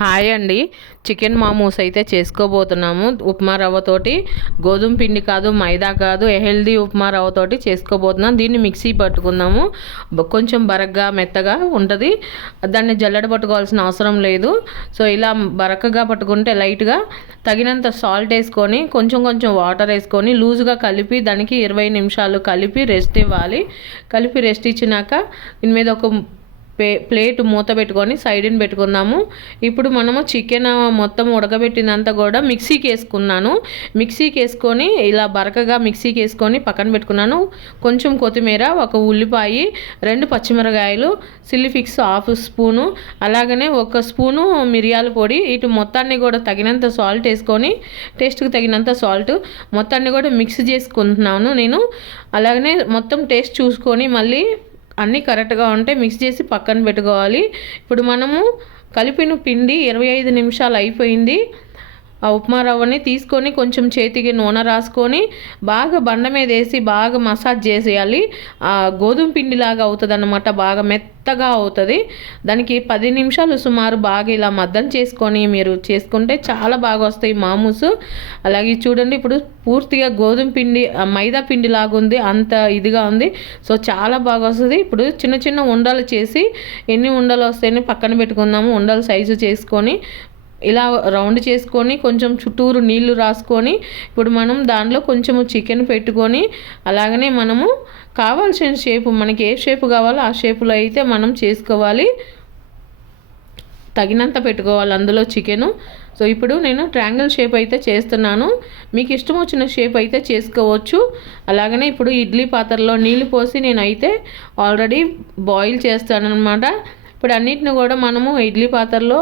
Hi అండి. Chicken Mamu's అయితే చేసుకోబోతున్నాము. ఉప్మా రవ్వతోటి, గోధుమ పిండి కాదు, మైదా కాదు, హెల్దీ ఉప్మా రవ్వతోటి చేసుకోబోతున్నాం. దీన్ని మిక్సీ పట్టుకుందాము. కొంచెం బరగ్గా మెత్తగా ఉంటుంది. దాన్ని జల్లెడ పట్టుకోవాల్సిన అవసరం లేదు. సో ఇలా బరకగా పట్టుకుంటే లైట్గా తగినంత సాల్ట్ వేసుకొని కొంచెం కొంచెం వాటర్ వేసుకొని లూజ్గా కలిపి దానికి 20 నిమిషాలు కలిపి రెస్ట్ ఇవ్వాలి. కలిపి రెస్ట్ ఇచ్చినాక దీని మీద ఒక ప్లేట్ మూత పెట్టుకొని సైడ్ని పెట్టుకుందాము. ఇప్పుడు మనము చికెన్ మొత్తం ఉడకబెట్టినంతా కూడా మిక్సీకి వేసుకున్నాను. మిక్సీకి వేసుకొని ఇలా బరకగా మిక్సీకి వేసుకొని పక్కన పెట్టుకున్నాను. కొంచెం కొత్తిమీర, ఒక ఉల్లిపాయ, 2 పచ్చిమిరకాయలు, చిల్లీ ఫ్లేక్స్ హాఫ్ స్పూను, అలాగనే 1 స్పూను మిరియాల పొడి, ఇటు మొత్తాన్ని కూడా తగినంత సాల్ట్ వేసుకొని టేస్ట్కి తగినంత సాల్ట్ మొత్తాన్ని కూడా మిక్స్ చేసుకుంటున్నాను నేను. అలాగనే మొత్తం టేస్ట్ చూసుకొని మళ్ళీ అన్నీ కరెక్ట్గా ఉంటే మిక్స్ చేసి పక్కన పెట్టుకోవాలి. ఇప్పుడు మనము కలిపిన పిండి 25 నిమిషాలు అయిపోయింది. ఆ ఉప్మా రవ్వని తీసుకొని కొంచెం చేతికి నూనె రాసుకొని బాగా బండ మీద వేసి బాగా మసాజ్ చేసేయాలి. గోధుమ పిండిలాగా అవుతుంది అన్నమాట. బాగా మెత్తగా అవుతుంది. దానికి 10 నిమిషాలు సుమారు బాగా ఇలా మద్దం చేసుకొని మీరు చేసుకుంటే చాలా బాగా వస్తాయి మామూస్. అలాగే చూడండి, ఇప్పుడు పూర్తిగా గోధుమ పిండి మైదా పిండి లాగా ఉంది, అంత ఇదిగా ఉంది. సో చాలా బాగా వస్తుంది. ఇప్పుడు చిన్న చిన్న ఉండలు చేసి ఎన్ని ఉండలు వస్తాయని పక్కన పెట్టుకుందాము. ఉండలు సైజు చేసుకొని ఇలా రౌండ్ చేసుకొని కొంచెం చుట్టూరు నీళ్లు రాసుకొని ఇప్పుడు మనం దానిలో కొంచెము చికెన్ పెట్టుకొని అలాగనే మనము కావాల్సిన షేపు, మనకి ఏ షేపు కావాలో ఆ షేపులో అయితే మనం చేసుకోవాలి. తగినంత పెట్టుకోవాలి అందులో చికెను. సో ఇప్పుడు నేను ట్రయాంగిల్ షేప్ అయితే చేస్తున్నాను. మీకు ఇష్టం వచ్చిన షేప్ అయితే చేసుకోవచ్చు. అలాగనే ఇప్పుడు ఇడ్లీ పాత్రలో నీళ్ళు పోసి నేనైతే ఆల్రెడీ బాయిల్ చేస్తానన్నమాట. ఇప్పుడు అన్నిటిని కూడా మనము ఇడ్లీ పాత్రలో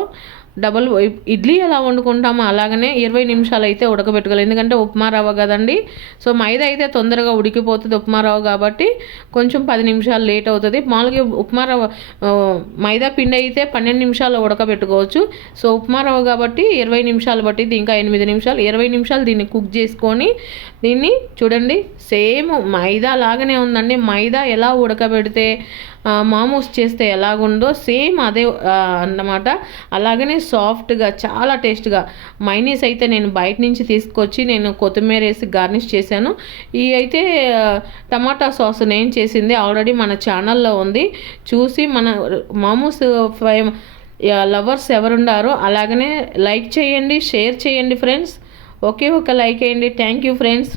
ఇడ్లీ ఎలా వండుకుంటామో అలాగనే 20 నిమిషాలు అయితే ఉడకబెట్టుకోవాలి. ఎందుకంటే ఉప్మా రవ్వ కదండి. సో మైదా అయితే తొందరగా ఉడికిపోతుంది ఉప్మా రవ్వ కాబట్టి కొంచెం 10 నిమిషాలు లేట్ అవుతుంది. మామూలుగా ఉప్మా రవ్వ మైదా పిండి అయితే 12 నిమిషాలు ఉడకబెట్టుకోవచ్చు. సో ఉప్మా రవ్వ కాబట్టి 20 నిమిషాలు పట్టింది. ఇంకా 8 నిమిషాలు, 20 నిమిషాలు దీన్ని కుక్ చేసుకొని దీన్ని చూడండి సేమ్ మైదా లాగానే ఉందండి. మైదా ఎలా ఉడకబెడితే మామూస్ చేస్తే ఎలాగుందో సేమ్ అదే అన్నమాట. అలాగనే సాఫ్ట్గా చాలా టేస్ట్గా. మైనీస్ అయితే నేను బయట నుంచి తీసుకొచ్చి నేను కొత్తిమీర వేసి గార్నిష్ చేశాను. ఈ అయితే టమాటా సాస్ నేను చేసింది ఆల్రెడీ మన ఛానల్లో ఉంది. చూసి మన మామూస్ లవర్స్ ఎవరుండారో అలాగనే లైక్ చేయండి, షేర్ చేయండి ఫ్రెండ్స్. ఒకే ఒక లైక్ వేయండి. Thank you friends.